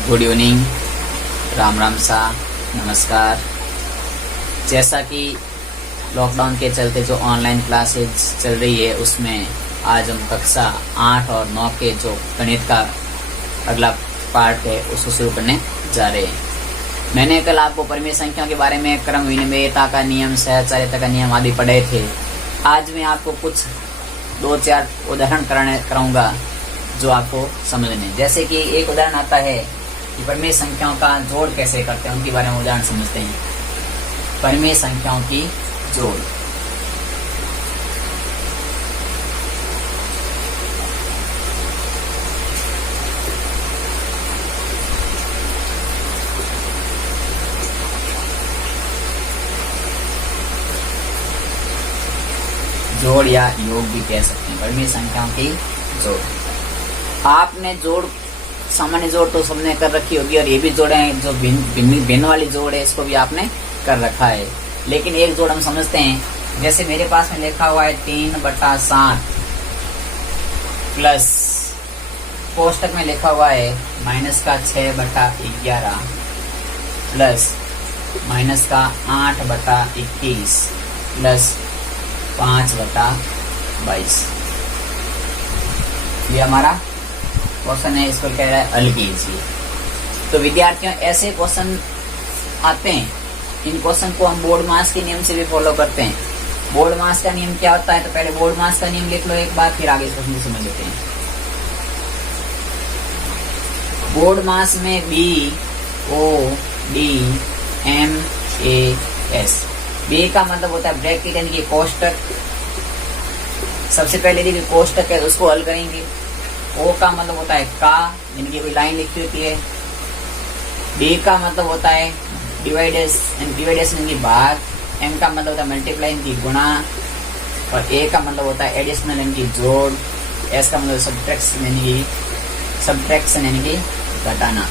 Good evening, Ram Ram सा, नमस्कार। जैसा कि लॉकडाउन के चलते जो ऑनलाइन क्लासेज चल रही है उसमें आज हम कक्षा 8 और 9 के जो गणित का अगला पार्ट है उसको शुरू करने जा रहे हैं। मैंने कल आपको परिमेय संख्याओं के बारे में क्रम विनिमयता का नियम, सहचार्यता का नियम आदि पढ़े थे। आज मैं आपको कुछ 2-4 उदाहरण कराऊंगा जो आपको समझने। जैसे कि एक उदाहरण आता है कि परिमेय संख्याओं का जोड़ कैसे करते हैं, उनके बारे में उदाहरण समझते हैं। परिमेय संख्याओं की जोड़। जोड़ या योग भी कह सकते हैं। परिमेय संख्याओं की जोड़। आपने जोड़, सामान्य जोड़ तो सबने कर रखी होगी, और ये भी जोड़े हैं जो भिन्न वाली जोड़ है इसको भी आपने कर रखा है। लेकिन एक जोड़ हम समझते हैं। जैसे मेरे पास में लिखा हुआ है 3/7 प्लस कोष्टक में लिखा हुआ है -6/11 प्लस -8/21 प्लस 5/22। ये हमारा क्वेश्चन है, इसको कह रहा है हल कीजिए। तो विद्यार्थियों, ऐसे क्वेश्चन आते हैं। इन क्वेश्चन को हम बोर्ड मास के नियम से भी फॉलो करते हैं। बोर्ड मास का नियम क्या होता है, तो पहले बोर्ड मास का नियम लिख लो एक बार, फिर आगे इस क्वेश्चन को समझ लेते हैं। बोर्ड मास में BODMAS। बी का मतलब होता है ब्रैकेट यानी कि कोष्टक। सबसे पहले यदि कोष्टक है तो उसको हल करेंगे। ओ का मतलब होता है का, यानी कि कोई लाइन लिखी होती है। डी का मतलब होता है डिवाइडेशन यानी कि भाग। एम का मतलब होता है मल्टीप्लाई यानी कि गुणा। और ए का मतलब होता है एडिशनल यानी कि जोड़। एस का मतलब सब्ट्रैक्शन यानी कि घटाना।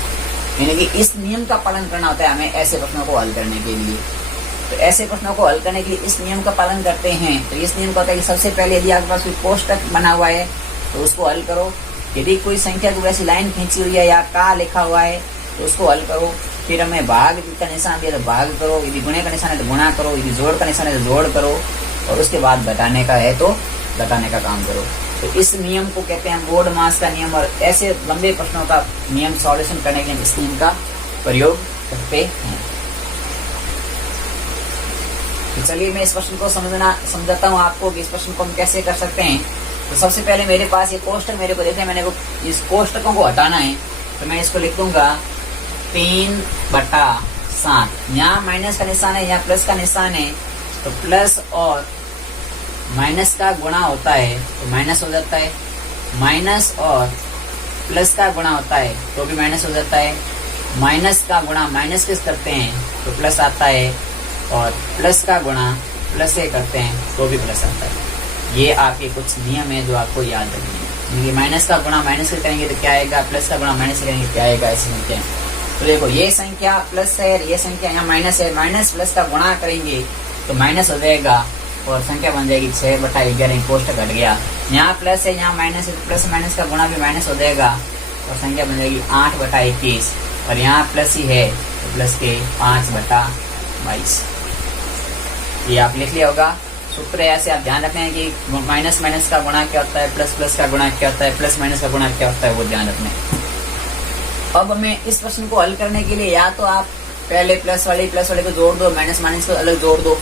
यानी कि इस नियम का पालन करना होता है हमें ऐसे प्रश्नों को हल करने के लिए। तो ऐसे प्रश्नों को हल करने के लिए इस नियम का पालन करते हैं। तो इस नियम का होता है कि सबसे पहले यदि आपके पास कोई कोष्टक बना हुआ है तो उसको हल करो। यदि कोई संख्या को वैसी लाइन खींची हुई है या का लिखा हुआ है तो उसको हल करो। फिर हमें भाग का निशान दिया तो भाग करो, यदि गुणे का निशान है तो गुणा करो, यदि जोड़ का निशान है तो जोड़ करो, और उसके बाद घटाने का है तो घटाने का काम करो। तो इस नियम को कहते हैं बोर्ड मास का नियम। और ऐसे लंबे प्रश्नों का नियम सॉल्यूशन करने के लिए इस नियम का प्रयोग करते हैं। तो चलिए मैं इस प्रश्न को समझाता हूँ आपको कि इस प्रश्न को हम कैसे कर सकते हैं। तो सबसे पहले मेरे पास ये कोष्टक मेरे को देते हैं, मैंने इस कोष्टकों को हटाना है। तो मैं इसको लिख दूंगा 3/7। यहाँ माइनस का निशान है, यहाँ प्लस का निशान है, तो प्लस और माइनस का गुणा होता है तो माइनस हो जाता है। माइनस और प्लस का गुणा होता है तो भी माइनस हो जाता है। माइनस का गुणा माइनस से करते हैं तो प्लस आता है, और प्लस का गुणा प्लस से करते हैं तो भी प्लस आता है। ये आपके कुछ नियम है जो आपको याद रखनी है। माइनस का गुणा माइनस से करेंगे तो क्या आएगा, प्लस का गुणा माइनस से करेंगे क्या आएगा, ऐसी संख्या। तो देखो ये संख्या प्लस है, ये संख्या यहाँ माइनस है। माइनस प्लस का गुणा करेंगे तो माइनस हो जाएगा और संख्या बन जाएगी 6/11। कोष्टक घट गया। यहाँ प्लस है, यहाँ माइनस है, तो प्लस माइनस का गुणा भी माइनस हो जाएगा और संख्या बन जाएगी 8/21। और यहाँ प्लस ही है तो प्लस के 5/22। ये आप लिख लिया होगा। सूत्र ऐसे आप ध्यान रखना है कि माइनस माइनस का गुणा क्या होता है, प्लस प्लस का गुणा क्या होता है, प्लस माइनस का गुणा क्या होता है, वो ध्यान रखना है। अब हमें इस प्रश्न को हल करने के लिए या तो आप पहले प्लस वाले को जोड़ दो, माइनस माइनस को अलग जोड़ दो,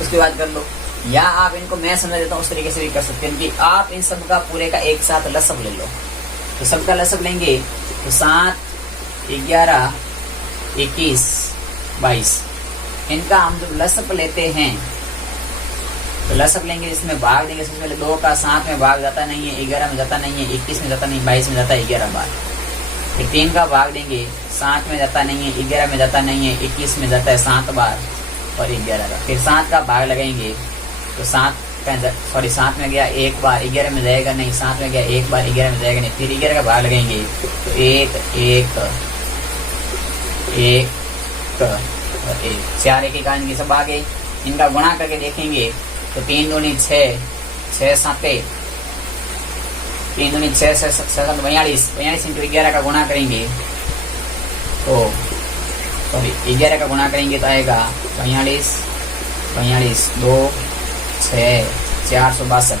उसके बाद कर लो। या आप इनको मैं समझ देता हूँ उस तरीके से भी कर सकते हैं कि आप इन सब का पूरे का एक साथ लसब ले लो। तो सबका लसब लेंगे तो 7, 11, 21, 22। इनका हम जब लसब लेते हैं तो लसब लेंगे, इसमें भाग देंगे। सबसे पहले 2 का 7 में भाग जाता नहीं है, 11 में जाता नहीं है, 21 में जाता नहीं, 22 में जाता है 11 बार। फिर 3 का भाग देंगे, 7 में जाता नहीं है, 11 में जाता नहीं है, 21 में जाता है 7 बार और 11 बार। फिर 7 का भाग लगाएंगे तो 7 में गया 1 बार, 11 में जाएगा नहीं, 7 में गया 1 बार, 11 में जाएगा नहीं। फिर 11 का भाग लगाएंगे तो 1 1 1 और 1, 4 1 कारण की सब आ गई। इनका गुणा करके देखेंगे तो 3 दूनी 6, 6 7 3 दूनी 6 6 7 42 इंटू 11 का गुणा करेंगे तो सॉरी 11 का गुणा करेंगे तो आएगा 42, 2, 6, 462,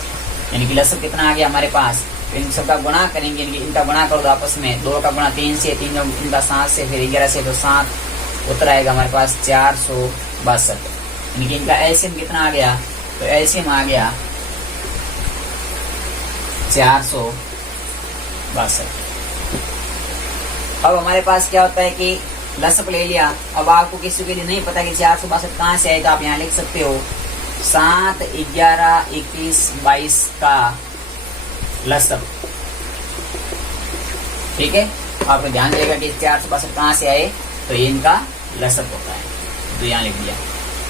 यानी कि लसब कितना आ गया हमारे पास। तो इन सबका गुणा करेंगे, इनका गुणा करो तो आपस में 2 का गुणा 3 से, 3 इनका 7 से, फिर 11 से, तो 7 उत्तर आएगा हमारे पास 462, यानी कि इनका एलसीएम कितना आ गया। तो एलसीएम आ गया 462। अब हमारे पास क्या होता है कि लसब ले लिया। अब आपको किसी के लिए नहीं पता कि 462 कहाँ से आए, तो आप यहाँ लिख सकते हो 7, 11, 21, 22 का लसब। ठीक है, आपको ध्यान देगा कि 462 कहाँ से आए, तो ये इनका लसब होता है। तो यहाँ लिख दिया।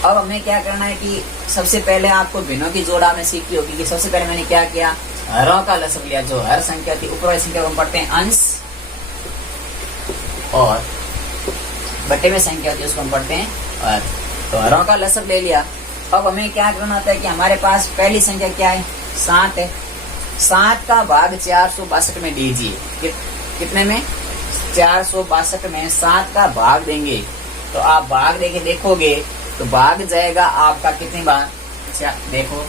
अब हमें क्या करना है कि सबसे पहले आपको भिन्नों की जोड़ आपने सीखी होगी कि सबसे पहले मैंने क्या किया, हरों का लसब लिया। जो हर संख्या थी ऊपर वाली संख्या को हम पढ़ते हैं अंश, और बट्टे में संख्या होती है उसको हम पढ़ते हैं और। तो हरों का लसब ले लिया। अब हमें क्या करना होता है कि हमारे पास पहली संख्या क्या है, 7 है। 7 का भाग 462 में दीजिए। कितने में, 462 में 7 का भाग देंगे। तो आप भाग देके देखोगे तो भाग जाएगा आपका कितनी बार, देखो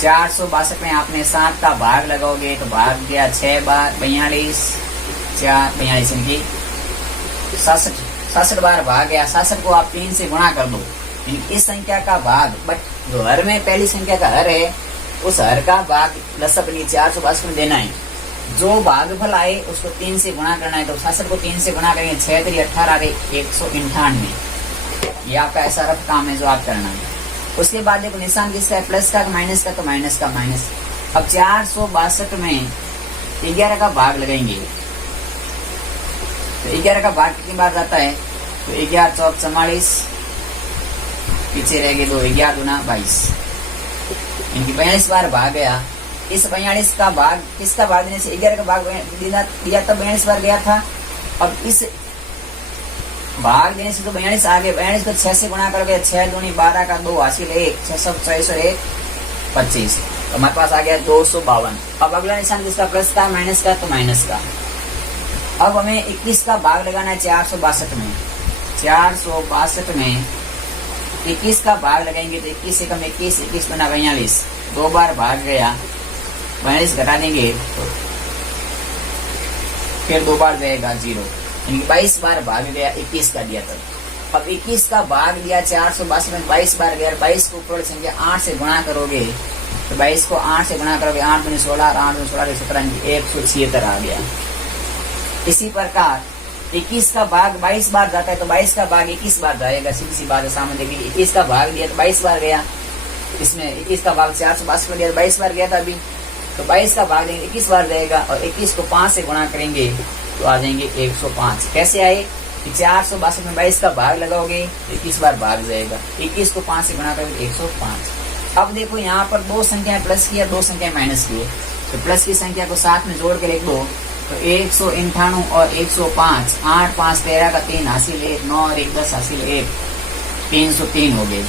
462 में आपने 7 का भाग लगाओगे तो भाग गया 6 बार, 42, 4, 42 इनकी 67 बार भाग गया। 67 को आप 3 से गुणा कर दो, इस संख्या का भाग, बट जो हर में पहली संख्या का हर है उस हर का भाग लसब लिए 462 में देना है। जो भागफल आए उसको 3 से गुणा करना है। तो 67 को 3 से गुणा करेंगे, 6 3 18, 198। ये आपका ऐसा रफ काम है जो आप करना है। उसके बाद देखो निशान किसका है, प्लस का माइनस का, तो माइनस का माइनस। अब 462 में 11 का भाग लगाएंगे। तो 11 का भाग कितनी बार जाता है, तो 11 4 44, पीछे रह गए 2, 11 दूना 22, इनकी 42 बार भाग गया। इस 42 का भाग किसका भाग देने से 11 का भाग दिया तब 42 बार गया था। अब इस भाग देने से तो 42 आ गए, 42 को 6 से गुणा करोगे, 6 दूनी 12 का 2 हासिल 1, 624 और 1 25, तो हमारे पास आ गया 252। अब अगला निशान किसका, प्लस का माइनस का, तो माइनस का। अब हमें 21 का भाग लगाना है 462 में। 462 में 21 का भाग लगाएंगे तो 21 से कम 21, 21 बना 42, 2 बार भाग गया, 42 घटा देंगे तो फिर 2 बार जाएगा 0, यानी 22 बार भाग गया 21 का दिया तब। अब 21 का भाग दिया 462 में 22 बार गया। 22 को ऊपर संख्या 8 से गुणा करोगे, तो 22 को 8 से गुणा करोगे, 8 दूनी 16, 8 दूनी 16, 17, 176 आ गया। इसी प्रकार 21 का भाग 22 बार जाता है तो 22 का भाग 21 बार जाएगा। सीधी सी बात है, सामने देखिए 21 का भाग दिया तो 22 बार गया। इसमें 21 का भाग 462 में दिया 22 बार गया था अभी, तो 22 का भाग देंगे 21 बार जाएगा, और 21 को 5 से गुणा करेंगे तो आ जाएंगे 105। कैसे आए कि 462 में 22 का भाग लगाओगे तो 21 बार भाग जाएगा, 21 को 5 से गुणा करोगे 105। अब देखो यहाँ पर 2 संख्याएं प्लस की है, 2 संख्याएं माइनस की है। तो प्लस की संख्या को साथ में जोड़ के लिख दो, तो 198 और 105, 8 5 13 का 3 हासिल 1, 9 और 1 10 हासिल 1, 303 हो गए।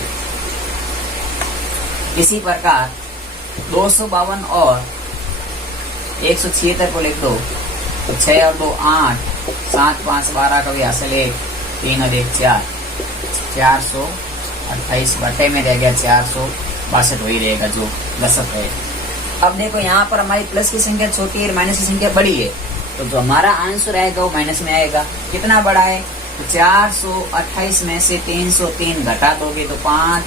इसी प्रकार 252 और 176 को लिख दो, तो 6 और 2 8, 7 5 12 का भी हासिल 1, 3 और 1 4, 428 बटे में रह गया 462 वही रहेगा जो लसब है। अब देखो यहाँ पर हमारी प्लस की संख्या छोटी है, माइनस की संख्या बड़ी है, तो जो हमारा आंसर आएगा वो माइनस में आएगा। कितना बड़ा है, तो 428 में से 303 घटा दोगे तो 5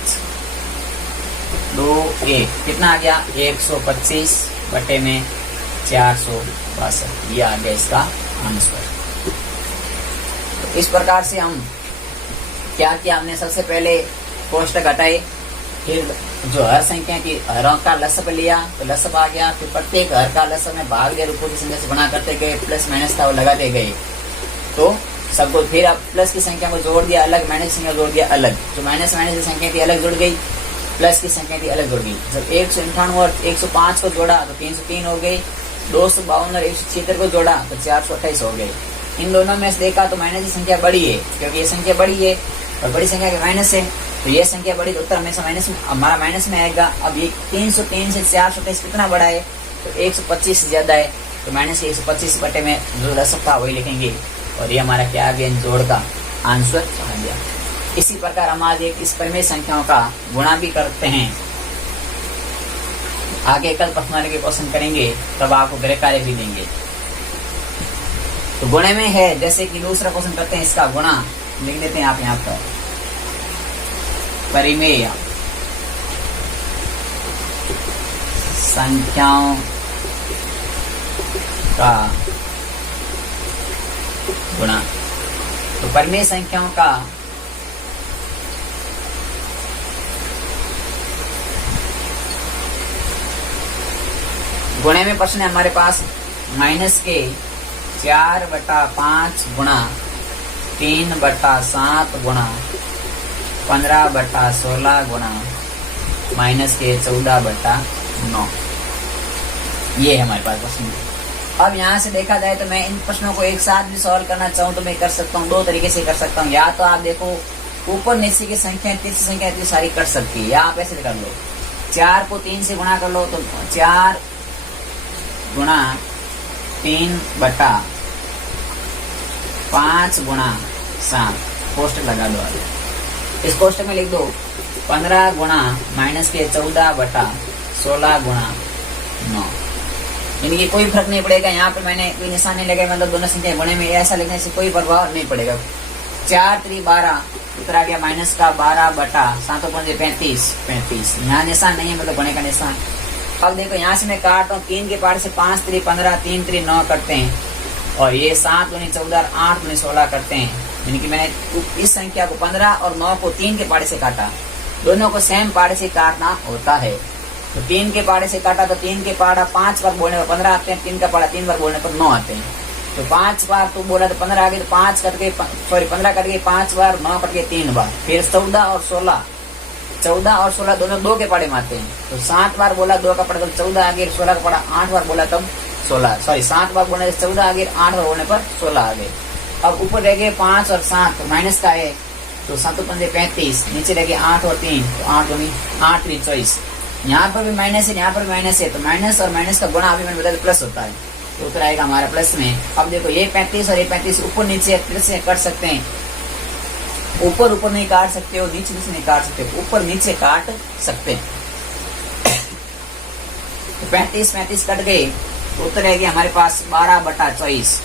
2 1 कितना आ गया, 125 बटे में 462, ये आ गया इसका आंसर। तो इस प्रकार से हम क्या किया, हमने सबसे पहले कोष्टक घटाए, फिर जो हर संख्या की हरों का लसब लिया तो लसब आ गया, फिर प्रत्येक हर का लसब में भाग दिया, रूपों की संख्या से गुणा करते गए, प्लस माइनस था वो लगाते गए, तो सबको फिर अब प्लस की संख्या को जोड़ दिया अलग, माइनस की संख्या जोड़ दिया अलग, जो माइनस की संख्या थी अलग जुड़ गई, प्लस की संख्या थी अलग जुड़ गई। जब 198 और 105 को जोड़ा तो 303 हो गई, 252 और 176 को जोड़ा तो 428 हो गए। इन दोनों में से देखा तो माइनस की संख्या बड़ी है, क्योंकि ये संख्या बड़ी है और बड़ी संख्या के माइनस है, तो ये संख्या बड़ी, तो उत्तर हमेशा माइनस में, हमारा माइनस में आएगा। अब ये 303 से 428 कितना बड़ा है, तो 125 ज्यादा है, तो माइनस 125 बटे में जो लसब था वही लिखेंगे, और ये हमारा क्या आ गया, इन जोड़ का आंसर आ गया। इसी प्रकार हम आज एक इस परिमेय संख्याओं का गुणा भी करते हैं। आगे कल प्रश्नावली के क्वेश्चन करेंगे, तब आपको गृह कार्य भी देंगे। तो गुणे में है, जैसे कि दूसरा क्वेश्चन करते हैं, इसका गुणा लिख देते हैं आप यहाँ पर, परिमेय संख्याओं का गुणा। तो परिमेय संख्याओं का गुणे में प्रश्न है हमारे पास माइनस के 4/5 गुणा 3/7 गुणा 15/16 गुणा माइनस के 14/9। ये है हमारे पास प्रश्न। अब यहाँ से देखा जाए तो मैं इन प्रश्नों को एक साथ भी सॉल्व करना चाहूँ तो मैं कर सकता हूँ, दो तरीके से कर सकता हूँ। या तो आप देखो ऊपर नीचे की संख्या, तीसरी संख्या इतनी सारी कट सकती है, या आप ऐसे कर लो 4 को 3 से गुणा कर लो, तो 4 गुणा 3/5 गुणा 7 कोष्टक लगा दो। इस कोष्टक में लिख दो 15 गुणा माइनस के 14/16 गुणा 9। यानी कि कोई फर्क नहीं पड़ेगा। यहाँ पे मैंने कोई निशान नहीं लगाया, मतलब दोनों संख्या गुणे में ऐसा लिखने से कोई प्रभाव नहीं पड़ेगा। 4 3 12 उत्तर आ गया माइनस का 12/7 35। यहाँ निशान नहीं है, मतलब गुणे का निशान। अब देखो यहाँ से मैं काटता हूँ 3 के पार से 5 3 15, 3 3 9 करते हैं, और ये 7 दूनी 14, 8 दूनी 16 करते हैं। यानी कि मैंने इस संख्या को 15 और 9 को 3 के पाड़े से काटा। दोनों को सेम पाड़े से काटना होता है। तो 3 के पाड़े से काटा तो 3 के पाड़ा 5 बार बोलने पर 15 आते हैं, 3 का पाड़ा 3 बार बोलने पर 9 आते हैं। तो 5 बार तो बोला तो 15 आ गए, तो 5 कट गए, सॉरी 15 कट गए 5 बार, 9 कट गए 3 बार, फिर 14 और 16 दोनों 2 के पाड़े में आते हैं। तो 7 बार बोला 2 का पड़ा, तब 14 आ गए, 16 का पड़ा 8 बार बोला तब 16, सॉरी 7 बार बोलने 14 आ गए, 8 बार बोलने पर 16 आ गए। अब ऊपर रह गए 5 और 7, तो माइनस का है, तो 7 पंजे 35, नीचे रह गए 8 और 3, तो 8 दूनी 8 3 24। यहाँ पर भी माइनस है, यहाँ पर भी माइनस है, तो माइनस और माइनस का गुणा अभी मैंने बताया प्लस होता है, तो उत्तर आएगा हमारा प्लस में। अब देखो ये 35 और ये 35 ऊपर नीचे फिर से कट सकते हैं। ऊपर ऊपर नहीं काट सकते हो, नीचे नीचे नहीं काट सकते, ऊपर नीचे काट सकते हैं। तो 35 कट गए, तो उत्तर रह गया हमारे पास 12/24।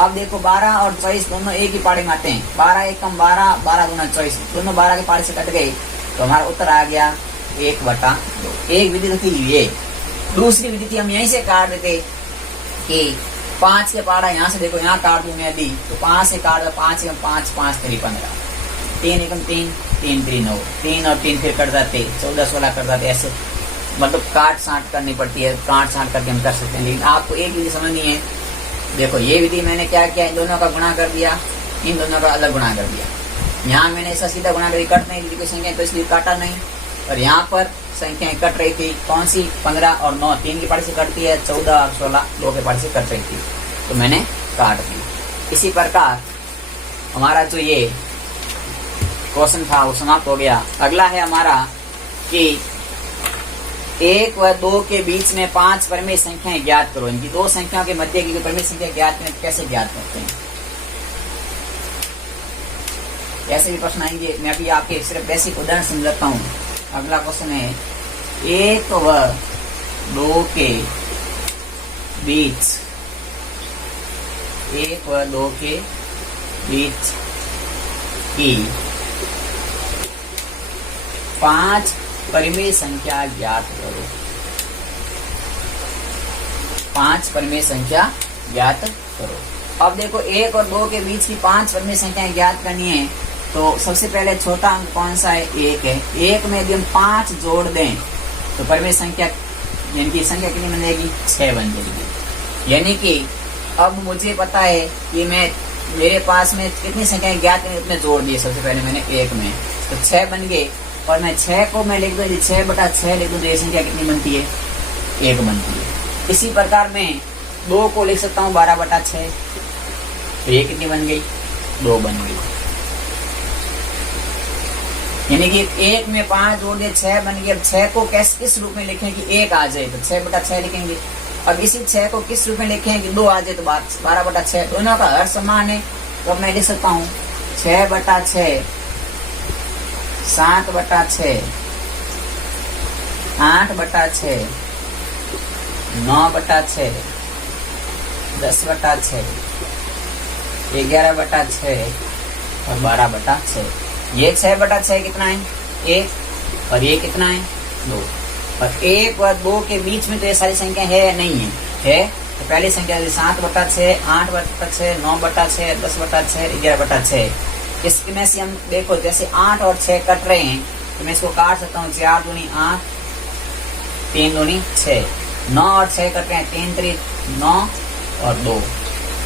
अब देखो 12 और 24 दोनों एक ही पाड़े में आते हैं। 12 एक कम 12, 12 दूना 24, दोनों 12 के पाड़े से कट गए, तो हमारा उत्तर आ गया 1/2। एक विधि तो थी ये। दूसरी विधि थी हम यहीं से काट देते कि 5 के पाड़ा यहाँ से देखो यहाँ काट दूं मैं अभी, तो 5 से काट दो, 5 एकम 5, 5 3 15, 3 एकम 3, 3 3 9, 3 और 3 फिर कट जाते, 14 16 कट जाते। ऐसे मतलब काट छांट करनी पड़ती है, काट छांट करके हम कर सकते हैं। लेकिन आपको एक विधि समझनी है। देखो ये विधि मैंने क्या किया, इन दोनों का गुणा कर दिया, इन दोनों का अलग गुणा कर दिया। यहाँ मैंने ऐसा सीधा गुणा कर कट नहीं दी कोई संख्या, तो इसलिए काटा नहीं। और यहाँ पर संख्याएं कट रही थी, कौन सी 15 और 9 3 के पाड़े से कटती है, 14 और 16 2 के पाड़े से कट रही थी, तो मैंने काट दी। इसी प्रकार हमारा जो ये क्वेश्चन था वो समाप्त हो गया। अगला है हमारा कि 1 व 2 के बीच में 5 परिमेय संख्याएं ज्ञात करो। इनकी दो संख्याओं के मध्य की परिमेय संख्या ज्ञात करें, कैसे ज्ञात करते हैं। ऐसे भी प्रश्न आएंगे, मैं अभी आपके सिर्फ बेसिक उदाहरण समझाता हूँ। अगला क्वेश्चन है 1 व 2 के बीच, 1 व 2 के बीच की 5 परिमेय संख्या ज्ञात करो। 5 परिमेय संख्या ज्ञात करो। अब देखो 1 और 2 के बीच की 5 परिमेय संख्याएं ज्ञात करनी है, तो सबसे पहले छोटा अंक कौन सा है, 1 है। 1 में यदि हम 5 जोड़ दें तो परिमेय संख्या यानी कि संख्या कितनी बन जाएगी, 6 बन जाएगी। यानी कि अब मुझे पता है कि मेरे पास में कितनी संख्याएं ज्ञात करनी, उतने जोड़ दिए। सबसे पहले मैंने 1 में, तो 6 बन गए। और मैं 6 को मैं लिख दूं, 6/6 लिख दूं, तो ये संख्या कितनी बनती है, 1 बनती है। इसी प्रकार मैं 2 को लिख सकता हूँ 12/6, तो ये कितनी बन गई, 2 बन गई। यानी कि 1 में 5 जोड़ दिए, 6 बन गई। अब 6 को किस रूप में लिखें कि 1 आ जाए, तो 6/6 लिखेंगे। अब इसी 6 को किस रूप में लिखें कि 2 आ जाए, तो 12/6। दोनों का हर समान है, तो अब मैं लिख सकता हूँ 6/6, 7/6, 8/6, 9/6, 10/6, 11/6 और 12/6। ये 6/6 कितना है? 1। और ये कितना है? 2। और 1 और 2 के बीच में तो ये सारी संख्या है या नहीं है? है। तो पहली संख्या 7/6, 8/6, 9/6, 10/6, 11/6। इसमें से हम देखो जैसे 8 और 6 कट रहे हैं तो मैं इसको काट सकता हूँ। 4 दूनी 8, 3 दूनी 6। 9 और 6 कट रहे हैं, 3 3 9 और 2।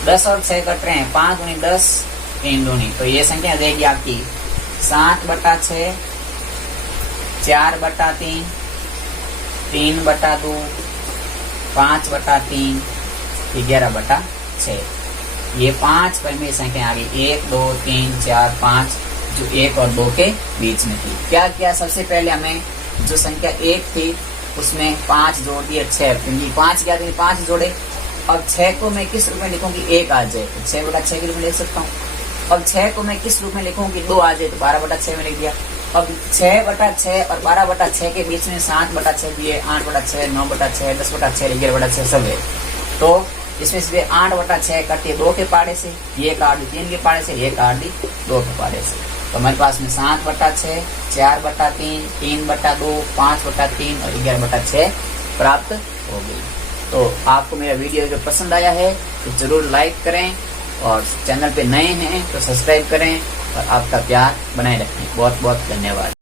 10 और 6 कट रहे हैं, 5 दूनी 10, 3 दूनी। तो ये संख्या रहेगी आपकी 7/6, 4/3, 3/2, 5/3, 11/6। ये 5 परिमेय संख्या आ गई। 1 2 3 4 5 जो 1 और 2 के बीच में थी। क्या किया? सबसे पहले हमें जो संख्या 1 थी उसमें 5 जोड़ दिए 6। 5 क्या थे? 5 जोड़े। अब 6 को मैं किस रूप में लिखूंगी? 1 आ जाए तो 6/6 के रूप में लिख सकता हूँ। अब 6 को मैं किस रूप में लिखूंगी? 2 आ जाए तो 12/6 में लिख दिया। अब 6/6 और 12/6 के बीच में 7/6 दिए, 8/6, 9/6, 10/6, 11/6 सब है। तो इसमें से 8/6 कटती है 2 के पाड़े से, ये काट दी 3 के पाड़े से, ये काट दी 2 के पाड़े से। तो हमारे पास में 7/6, 4/3, 3/2, 5/3 और 11/6 प्राप्त हो गई। तो आपको मेरा वीडियो जो पसंद आया है तो जरूर लाइक करें और चैनल पे नए हैं तो सब्सक्राइब करें और आपका प्यार बनाए रखें। बहुत बहुत धन्यवाद।